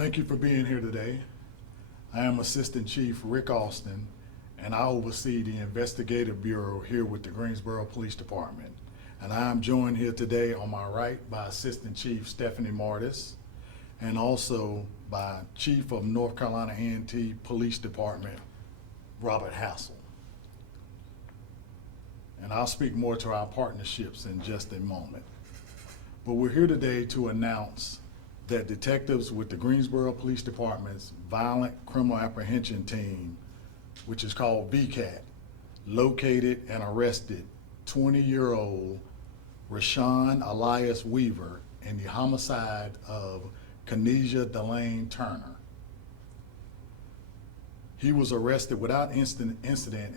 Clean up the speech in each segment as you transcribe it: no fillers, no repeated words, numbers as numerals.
Thank you for being here today. I am Assistant Chief Rick Austin, and I oversee the Investigative Bureau here with the Greensboro Police Department. And I am joined here today on my right by Assistant Chief Stephanie Martis, and also by Chief of North Carolina A&T Police Department, Robert Hassel. And I'll speak more to our partnerships in just a moment. But we're here today to announce that detectives with the Greensboro Police Department's Violent Criminal Apprehension Team, which is called VCAT, located and arrested 20-year-old Rashawn Elias Weaver in the homicide of Kaneycha Turner. He was arrested without incident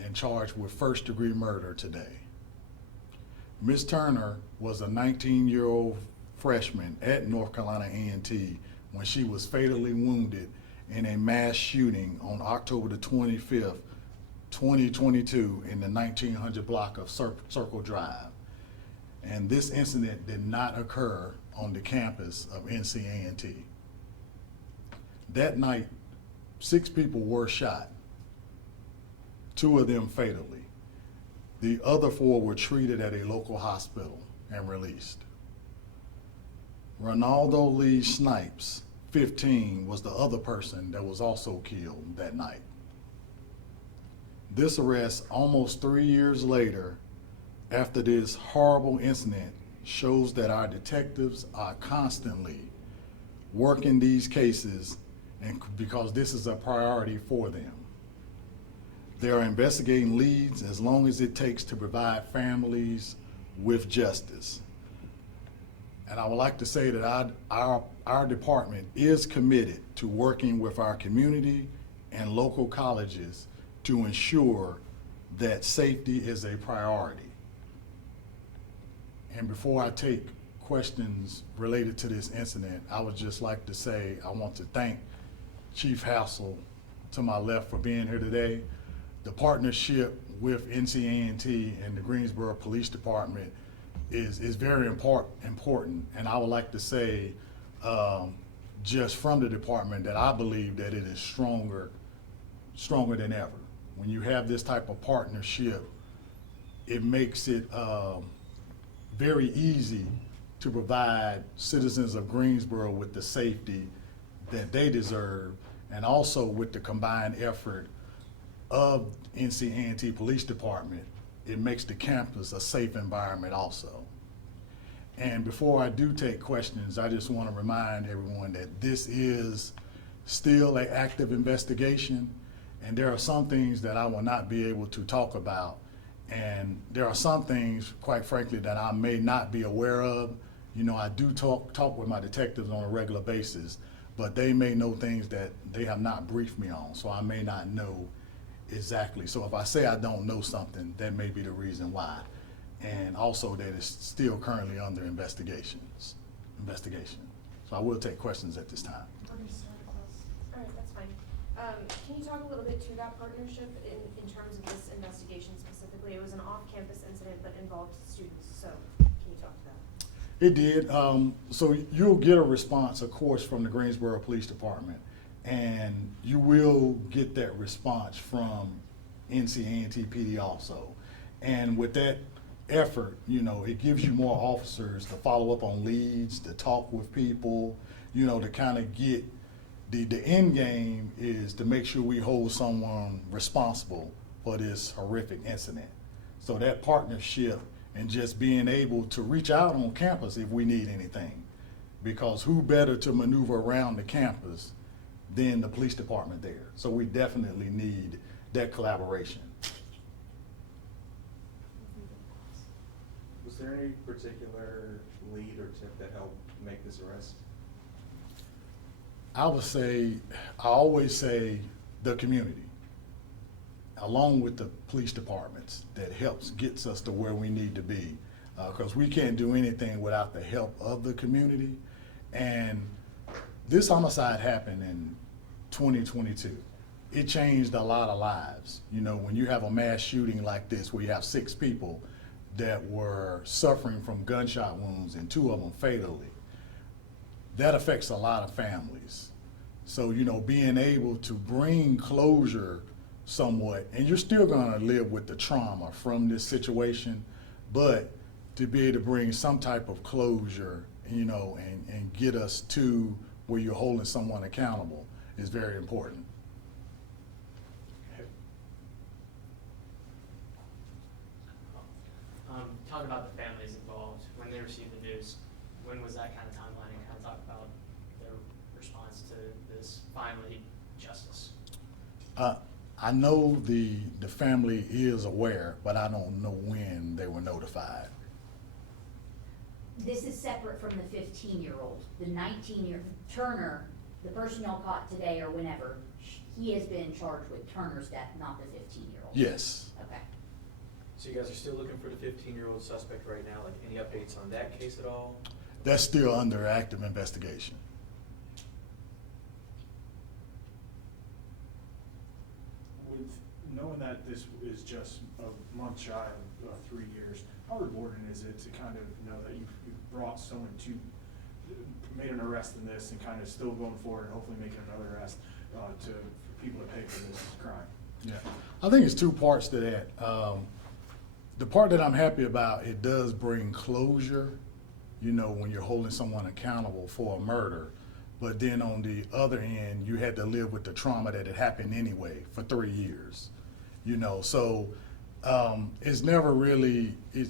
and charged with first-degree murder today. Ms. Turner was a 19-year-old freshman at North Carolina A&T when she was fatally wounded in a mass shooting on October the 25th, 2022 in the 1900 block of Circle Drive. And this incident did not occur on the campus of NC A&T. That night, 6 people were shot, 2 of them fatally. The other 4 were treated at a local hospital and released. Ronaldo Lee Snipes, 15, was the other person that was also killed that night. This arrest, almost 3 years later, after this horrible incident, shows that our detectives are constantly working these cases, and because this is a priority for them. They are investigating leads as long as it takes to provide families with justice. And I would like to say that our department is committed to working with our community and local colleges to ensure that safety is a priority. And before I take questions related to this incident, I would just like to say I want to thank Chief Hassel to my left for being here today. The partnership with NC A&T and the Greensboro Police Department is very important, and I would like to say just from the department that I believe that it is stronger than ever. When you have this type of partnership, it makes it very easy to provide citizens of Greensboro with the safety that they deserve, and also with the combined effort of NC A&T Police Department, it makes the campus a safe environment also. And before I do take questions, I just want to remind everyone that this is still an active investigation, and there are some things that I will not be able to talk about, and there are some things, quite frankly, that I may not be aware of. You know, I do talk with my detectives on a regular basis, but they may know things that they have not briefed me on, so I may not know exactly. So if I say I don't know something, that may be the reason why. And also that it's still currently under investigation. So I will take questions at this time. Understood. All right, that's fine. Can you talk a little bit to that partnership in terms of this investigation specifically? It was an off-campus incident but involved students, so can you talk to that? It did. So you'll get a response, of course, from the Greensboro Police Department, and you will get that response from NC A&T PD also. And with that effort, you know, it gives you more officers to follow up on leads, to talk with people, you know, to kind of get the end game is to make sure we hold someone responsible for this horrific incident. So that partnership and just being able to reach out on campus if we need anything, because who better to maneuver around the campus than the police department there. So we definitely need that collaboration. Was there any particular lead or tip that helped make this arrest? I always say the community, along with the police departments, that gets us to where we need to be. Because we can't do anything without the help of the community. And this homicide happened in 2022. It changed a lot of lives. You know, when you have a mass shooting like this, where you have 6 people that were suffering from gunshot wounds and 2 of them fatally, that affects a lot of families. So, being able to bring closure somewhat, and you're still gonna live with the trauma from this situation, but to be able to bring some type of closure, and get us to where you're holding someone accountable is very important. Talk about the families involved when they received the news. When was that kind of timeline, and kind of talk about their response to this finally justice? I know the family is aware, but I don't know when they were notified. This is separate from the 15-year-old. The 19-year, Turner, the person y'all caught today or whenever, he has been charged with Turner's death, not the 15-year-old. Yes. Okay. So you guys are still looking for the 15-year-old suspect right now? Like, any updates on that case at all? That's still under active investigation. With knowing that this is just a month shy of 3 years, how rewarding is it to kind of know that you've brought someone to, made an arrest in this and kind of still going forward and hopefully making another arrest for people to pay for this crime? Yeah, I think it's two parts to that. The part that I'm happy about, it does bring closure, when you're holding someone accountable for a murder. But then on the other end, you had to live with the trauma that had happened anyway for 3 years. So it's never really, it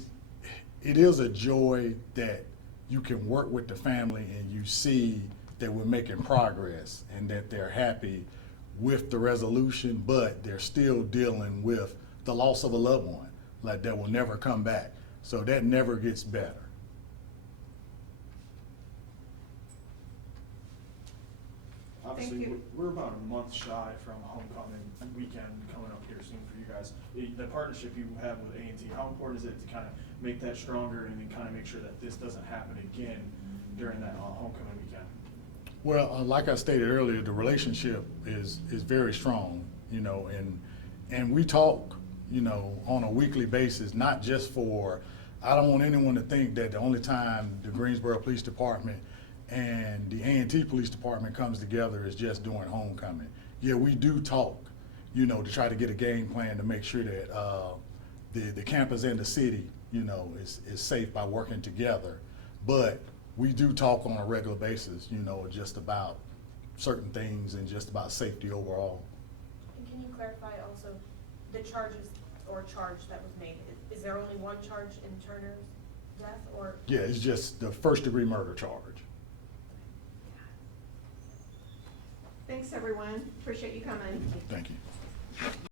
is a joy that you can work with the family and you see that we're making progress and that they're happy with the resolution, but they're still dealing with the loss of a loved one, like that will never come back. So that never gets better. Obviously, you. we're about a month shy from homecoming weekend coming up here soon for you guys. The partnership you have with A&T, how important is it to kind of make that stronger and then kind of make sure that this doesn't happen again during that homecoming weekend? Well, like I stated earlier, the relationship is very strong, and we talk, on a weekly basis, not just for, I don't want anyone to think that the only time the Greensboro Police Department and the A&T Police Department comes together is just during homecoming. Yeah, we do talk, to try to get a game plan to make sure that the campus and the city, is safe by working together. But we do talk on a regular basis, just about certain things and just about safety overall. And can you clarify also the charges or charge that was made? Is there only one charge in Turner's death, or? Yeah, it's just the first-degree murder charge. Thanks, everyone. Appreciate you coming. Thank you.